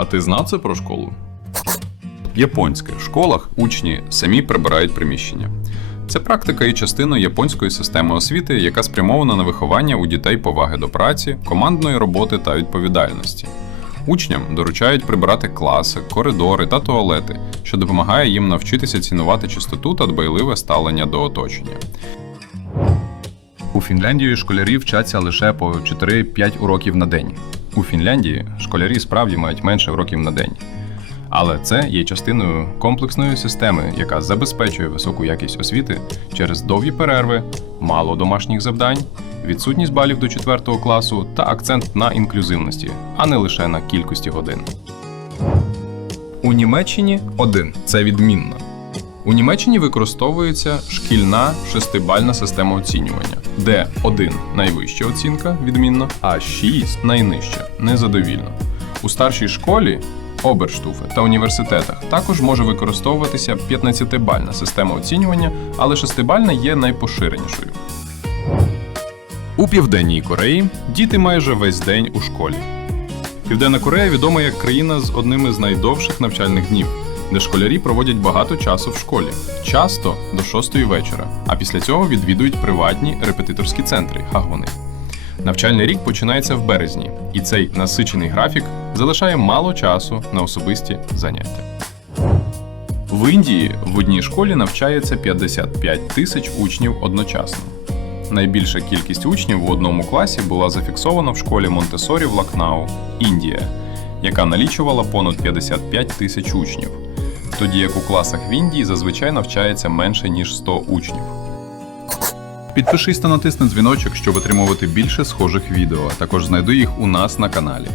А ти знав це про школу? Японське в школах учні самі прибирають приміщення. Це практика і частина японської системи освіти, яка спрямована на виховання у дітей поваги до праці, командної роботи та відповідальності. Учням доручають прибирати класи, коридори та туалети, що допомагає їм навчитися цінувати чистоту та дбайливе ставлення до оточення. У Фінляндії школярі вчаться лише по 4-5 уроків на день. У Фінляндії школярі справді мають менше уроків на день. Але це є частиною комплексної системи, яка забезпечує високу якість освіти через довгі перерви, мало домашніх завдань, відсутність балів до 4 класу та акцент на інклюзивності, а не лише на кількості годин. У Німеччині 1 це відмінно. У Німеччині використовується шкільна шестибальна система оцінювання, де 1 найвища оцінка відмінно, а 6 найнижча незадовільно. У старшій школі, оберштуфи та університетах також може використовуватися 15-бальна система оцінювання, але шестибальна є найпоширенішою. У Південній Кореї діти майже весь день у школі. Південна Корея відома як країна з одним із найдовших навчальних днів, де школярі проводять багато часу в школі, часто до 6 вечора, а після цього відвідують приватні репетиторські центри хагони. Навчальний рік починається в березні, і цей насичений графік залишає мало часу на особисті заняття. В Індії в одній школі навчається 55 тисяч учнів одночасно. Найбільша кількість учнів в одному класі була зафіксована в школі Монтесорі в Лакнау, Індія, яка налічувала понад 55 тисяч учнів, тоді як у класах в Індії зазвичай навчається менше ніж 100 учнів. Підпишись та натисни дзвіночок, щоб отримувати більше схожих відео, також знайди їх у нас на каналі.